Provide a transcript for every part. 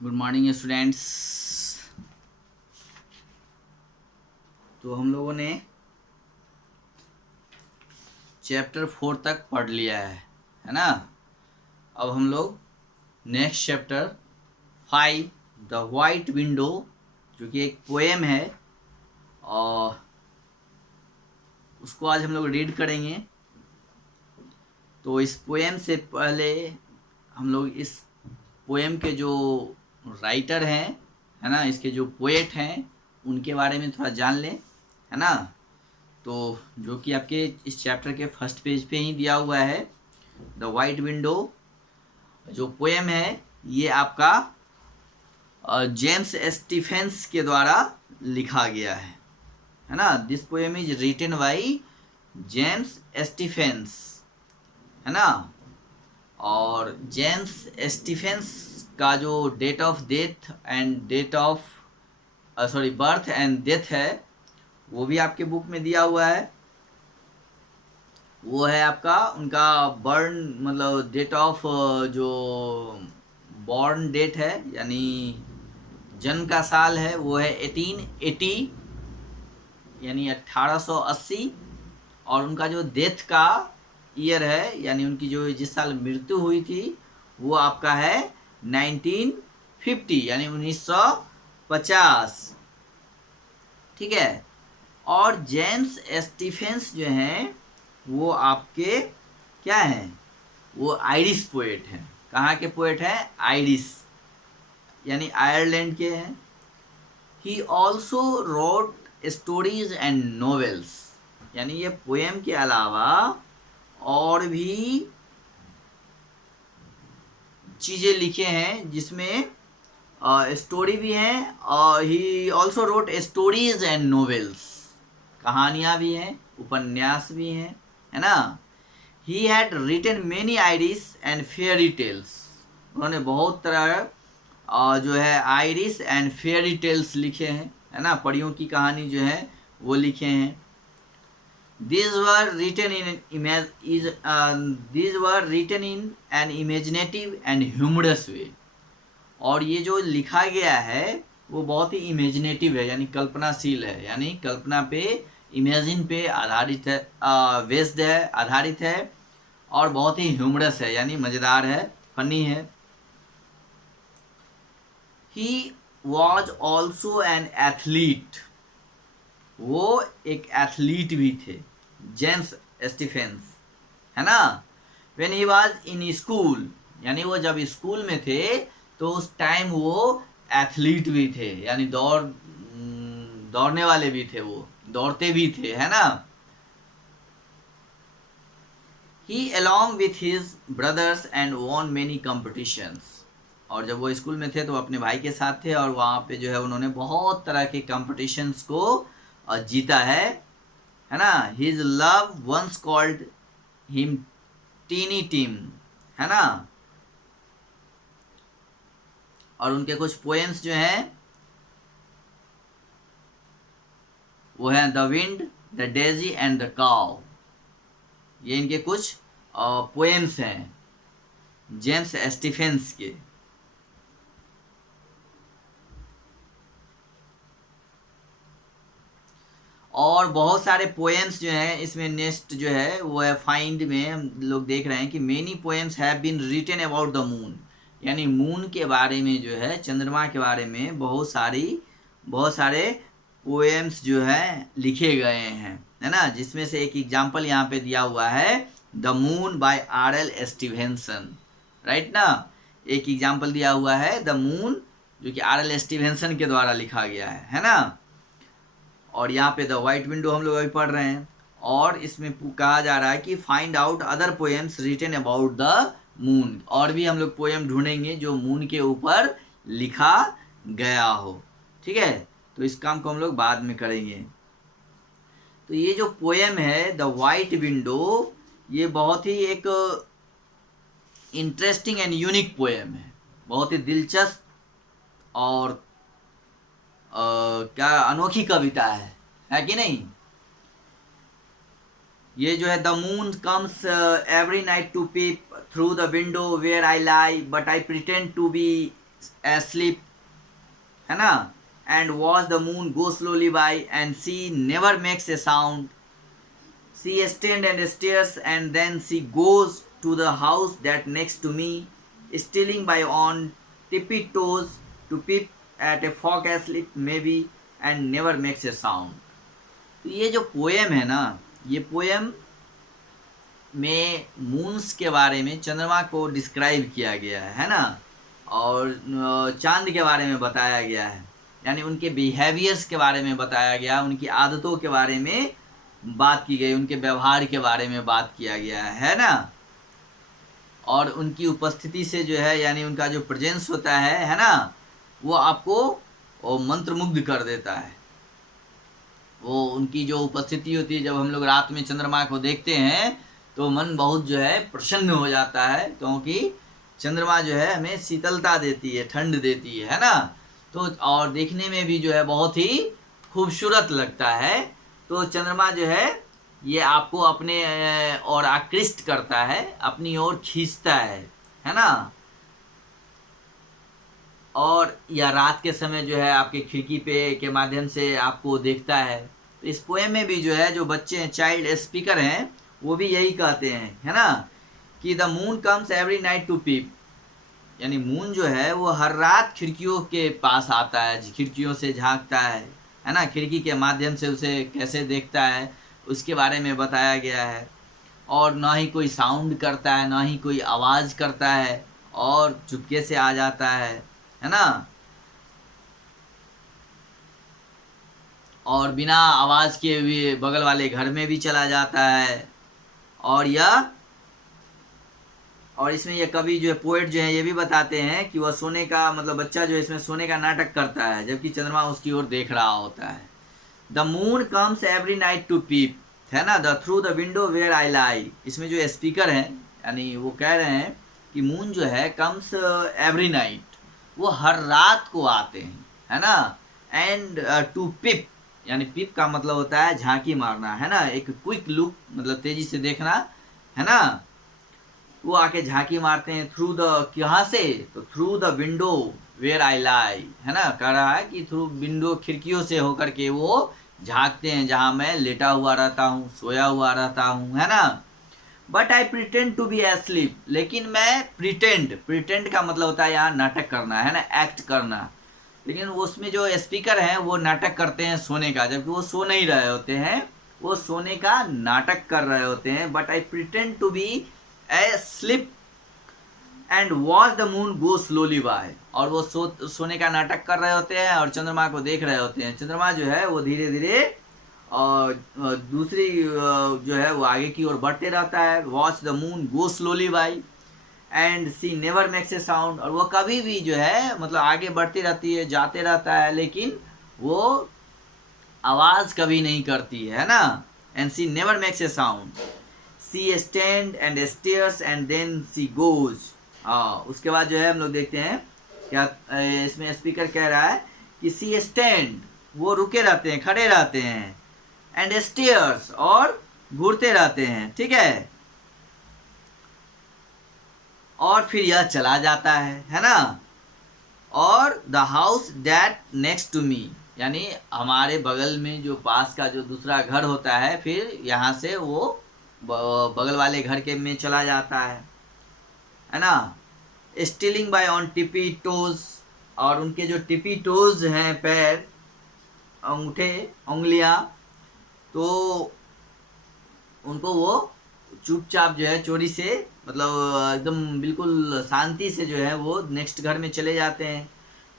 Good morning students. तो हम लोगों ने चैप्टर 4 तक पढ़ लिया है ना। अब हम लोग next chapter 5 the white window, जो कि एक पोएम है, और उसको आज हम लोग रीड करेंगे। तो इस पोएम से पहले हम लोग इस पोएम के जो राइटर हैं, है ना, इसके जो पोएट हैं, उनके बारे में थोड़ा जान लें, है ना। तो जो कि आपके इस चैप्टर के फर्स्ट पेज पे ही दिया हुआ है। द वाइट विंडो जो पोएम है, ये आपका जेम्स स्टीफेंस के द्वारा लिखा गया है ना। This poem is written by James Stephens, है ना। और जेम्स स्टीफेंस का जो date of death and date of birth and death है, वो भी आपके बुक में दिया हुआ है। वो है आपका उनका बर्न, मतलब डेट ऑफ जो बॉर्न डेट है, यानी जन्म का साल है, वो है 1880, यानी 1880। और उनका जो डेथ का ईयर है, यानी उनकी जो जिस साल मृत्यु हुई थी, वो आपका है 1950, यानी 1950। ठीक है। और जेम्स स्टीफेंस जो हैं, वो आपके क्या हैं, वो आयरिश पोएट हैं। कहाँ के पोएट हैं? आयरिश, यानी आयरलैंड के हैं। ही also wrote stories and novels, यानी ये पोएम के अलावा और भी चीज़ें लिखे हैं, जिसमें स्टोरी भी हैं, और he also wrote stories and novels, कहानियाँ भी हैं, उपन्यास भी हैं, है ना। He had written many Irish and fairy tales, उन्होंने बहुत तरह जो है आयरिश एंड फेयरी टेल्स लिखे हैं, है ना, परियों की कहानी जो है वो लिखे हैं। These were written in an imaginative and humorous way, और ये जो लिखा गया है वो बहुत ही इमेजिनेटिव है, यानी कल्पनाशील है, यानी कल्पना पे, इमेजिन पे आधारित है, बेस्ड है, आधारित है, और बहुत ही ह्यूमरस है, यानी मज़ेदार है, फनी है। He was also an athlete, वो एक एथलीट भी थे, जेम्स स्टीफेंस, है ना। When he was in school, यानी वो जब स्कूल में थे तो उस टाइम वो एथलीट भी थे, यानी दौड़ने वाले भी थे, वो दौड़ते भी थे, है ना। ही along with his brothers and won many competitions, और जब वो स्कूल में थे तो अपने भाई के साथ थे, और वहाँ पे जो है उन्होंने बहुत तरह के कॉम्पिटिशन्स को जीता है ना। His love once called him tiny Tim, है ना। और उनके कुछ पोएम्स जो हैं वो हैं the wind, the Daisy and the cow, ये इनके कुछ पोएम्स हैं जेम्स स्टीफेंस के। और बहुत सारे पोएम्स जो हैं इसमें, नेक्स्ट जो है वो है फाइंड में हम लोग देख रहे हैं कि many poems have been written about the moon, यानी मून के बारे में जो है, चंद्रमा के बारे में बहुत सारे पोएम्स जो है लिखे गए हैं, है ना। जिसमें से एक एग्जाम्पल यहाँ पे दिया हुआ है, the moon by R.L. Stevenson, right ना। एक एग्जाम्पल दिया हुआ है द मून, जो कि R.L. स्टीवेंसन के द्वारा लिखा गया है ना। और यहाँ पे द वाइट विंडो हम लोग अभी पढ़ रहे हैं, और इसमें कहा जा रहा है कि find out other poems written about the moon, और भी हम लोग पोएम ढूंढेंगे जो मून के ऊपर लिखा गया हो। ठीक है, तो इस काम को हम लोग बाद में करेंगे। तो ये जो पोएम है द वाइट विंडो, ये बहुत ही एक इंटरेस्टिंग एंड यूनिक पोएम है, बहुत ही दिलचस्प और क्या अनोखी कविता है कि नहीं। ये जो है, the moon comes every night to peep through the window where I lie, but I pretend to be asleep, है ना, and watch the moon go slowly by and she never makes a sound. She stands and stares and then she goes to the house that next to me, stealing by on tippy toes to peep at a fog asleep maybe and never makes a sound. तो ये जो poem है ना, ये poem में moons के बारे में, चंद्रमा को डिस्क्राइब किया गया है ना, और चांद के बारे में बताया गया है, यानी उनके बिहेवियर्स के बारे में बताया गया, उनकी आदतों के बारे में बात की गई, उनके व्यवहार के बारे में बात किया गया है ना, और उनकी उपस्थिति से जो है, यानी उनका जो प्रेजेंस होता है ना, वो आपको वो मंत्रमुग्ध कर देता है। वो उनकी जो उपस्थिति होती है, जब हम लोग रात में चंद्रमा को देखते हैं तो मन बहुत जो है प्रसन्न हो जाता है, क्योंकि चंद्रमा जो है हमें शीतलता देती है, ठंड देती है ना, तो और देखने में भी जो है बहुत ही खूबसूरत लगता है। तो चंद्रमा जो है ये आपको अपने और आकृष्ट करता है, अपनी ओर खींचता है ना, और या रात के समय जो है आपके खिड़की पे के माध्यम से आपको देखता है। तो इस पोएम में भी जो है, जो बच्चे हैं, चाइल्ड स्पीकर हैं, वो भी यही कहते हैं, है ना, कि the moon comes every night to peep, यानी मून जो है वो हर रात खिड़कियों के पास आता है, खिड़कियों से झांकता है ना, खिड़की के माध्यम से उसे कैसे देखता है उसके बारे में बताया गया है। और ना ही कोई साउंड करता है, ना ही कोई आवाज़ करता है, और चुपके से आ जाता है ना, और बिना आवाज़ के भी बगल वाले घर में भी चला जाता है। और इसमें ये कवि जो है, पोएट जो है, ये भी बताते हैं कि वह सोने का, मतलब बच्चा जो है इसमें सोने का नाटक करता है, जबकि चंद्रमा उसकी ओर देख रहा होता है। The moon comes every night to peep, है ना, the through the window where I lie. इसमें जो स्पीकर हैं, यानी वो कह रहे हैं कि मून जो है कम्स एवरी नाइट, वो हर रात को आते हैं, है ना, एंड टू पिप, यानी पिप का मतलब होता है झांकी मारना, है ना, एक क्विक लुक, मतलब तेजी से देखना, है ना, वो आके झांकी मारते हैं। थ्रू द, कहाँ से, तो through the window where I lie, है ना, कह रहा है कि थ्रू विंडो, खिड़कियों से होकर के वो झांकते हैं जहाँ मैं लेटा हुआ रहता हूँ, सोया हुआ रहता हूँ, है ना। But I pretend to be asleep, लेकिन मैं प्रिटेंड का मतलब होता है यहाँ नाटक करना, है ना, एक्ट करना, लेकिन उसमें जो स्पीकर हैं वो नाटक करते हैं सोने का, जबकि वो सो नहीं रहे होते हैं, वो सोने का नाटक कर रहे होते हैं। But I pretend to be asleep and watch the moon go slowly by, और वो सोने का नाटक कर रहे होते हैं और चंद्रमा को देख रहे होते हैं। चंद्रमा जो है वो धीरे धीरे और दूसरी जो है वो आगे की ओर बढ़ते रहता है। Watch the moon go slowly by and she never makes a sound, और वो कभी भी जो है, मतलब आगे बढ़ती रहती है, जाते रहता है, लेकिन वो आवाज़ कभी नहीं करती है ना। And she never makes a sound, she stand and stares and then she goes. उसके बाद जो है हम लोग देखते हैं क्या इसमें स्पीकर कह रहा है कि सी स्टैंड, वो रुके रहते हैं, खड़े रहते हैं, एंड स्टेयर्स, और घूरते रहते हैं, ठीक है, और फिर यह चला जाता है ना। और the house that next to me, यानी हमारे बगल में जो पास का जो दूसरा घर होता है, फिर यहाँ से वो बगल वाले घर के में चला जाता है ना। स्टीलिंग बाय ऑन टिपी टोज, और उनके जो टिपी टोज हैं, पैर, अंगूठे, उंगलियां, तो उनको वो चुपचाप जो है चोरी से, मतलब एकदम बिल्कुल शांति से जो है वो नेक्स्ट घर में चले जाते हैं।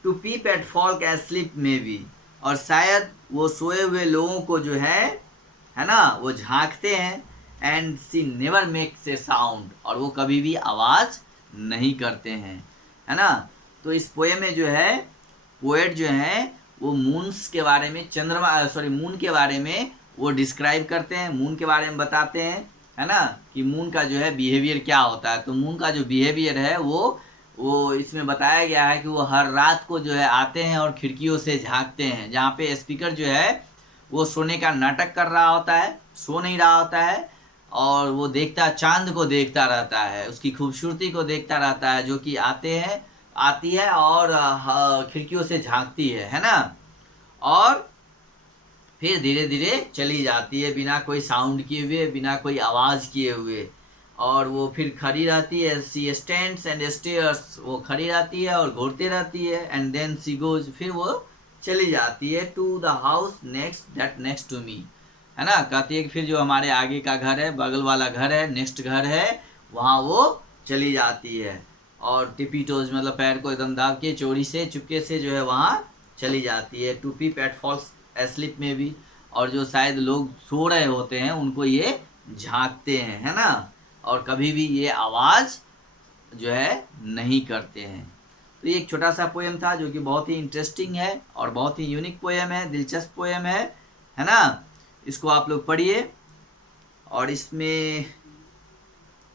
To peep at folk asleep में भी, और शायद वो सोए हुए लोगों को जो है ना, वो झांकते हैं। And she never makes a sound, और वो कभी भी आवाज़ नहीं करते हैं, है ना। तो इस पोएम में जो है पोएट जो है वो मून्स के बारे में, मून के बारे में वो डिस्क्राइब करते हैं, मून के बारे में बताते हैं, है ना, कि मून का जो है बिहेवियर क्या होता है। तो मून का जो बिहेवियर है वो इसमें बताया गया है कि वो हर रात को जो है आते हैं और खिड़कियों से झांकते हैं, जहाँ पे स्पीकर जो है वो सोने का नाटक कर रहा होता है, सो नहीं रहा होता है, और वो चांद को देखता रहता है, उसकी खूबसूरती को देखता रहता है, जो कि आते हैं आती है और खिड़कियों से झांकती है ना, और फिर धीरे धीरे चली जाती है बिना कोई साउंड किए हुए, बिना कोई आवाज़ किए हुए। और वो फिर खड़ी रहती है, सी स्टैंड्स एंड स्टेयर्स, वो खड़ी रहती है और घूरती रहती है। एंड देन सी गोज, फिर वो चली जाती है to the house next that next to me, है ना। कहती है कि फिर जो हमारे आगे का घर है, बगल वाला घर है, नेक्स्ट घर है, वहाँ वो चली जाती है। और टिपी टोज मतलब पैर को एकदम दाब के चोरी से चुपके से जो है वहाँ चली जाती है। टू पीप एट फॉल्स एस्लिप में भी, और जो शायद लोग सो रहे होते हैं उनको ये झांकते हैं, है ना। और कभी भी ये आवाज़ जो है नहीं करते हैं। तो ये एक छोटा सा पोएम था जो कि बहुत ही इंटरेस्टिंग है और बहुत ही यूनिक पोएम है, दिलचस्प पोएम है ना। इसको आप लोग पढ़िए। और इसमें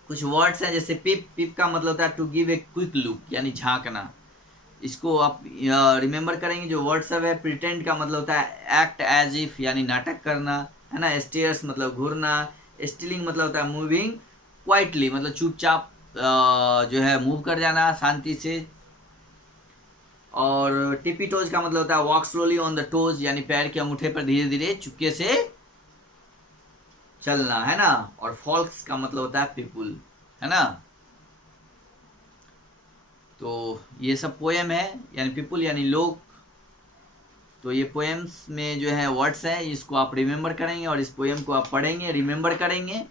कुछ वर्ड्स हैं, जैसे पिप, पिप का मतलब होता है to give a quick look, यानी झांकना। इसको आप रिमेंबर करेंगे। जो वर्ड सब है, प्रिटेंड का मतलब होता है एक्ट एज इफ, यानी नाटक करना, है ना। स्टेयर्स मतलब घूरना। स्टीलिंग मतलब होता है मूविंग क्वाइटली, मतलब चुपचाप जो है मूव कर जाना शांति से। और टिपी टोज का मतलब होता है walk slowly on the toes, यानी पैर के अंगूठे पर धीरे धीरे चुपके से चलना, है ना। और फॉल्स का मतलब होता है पीपुल, है ना। तो ये सब पोएम है, यानी पीपुल यानी लोग। तो ये पोएम्स में जो है वर्ड्स हैं, इसको आप रिमेंबर करेंगे और इस पोएम को आप पढ़ेंगे, रिमेंबर करेंगे।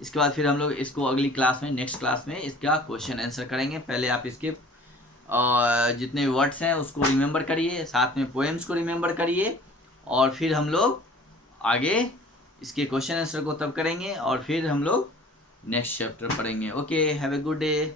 इसके बाद फिर हम लोग इसको अगली क्लास में, नेक्स्ट क्लास में इसका क्वेश्चन आंसर करेंगे। पहले आप इसके जितने वर्ड्स हैं उसको रिमेंबर करिए, साथ में पोएम्स को रिमेंबर करिए, और फिर हम लोग आगे इसके क्वेश्चन आंसर को तब करेंगे, और फिर हम लोग नेक्स्ट चैप्टर पढ़ेंगे। Okay, have a good day.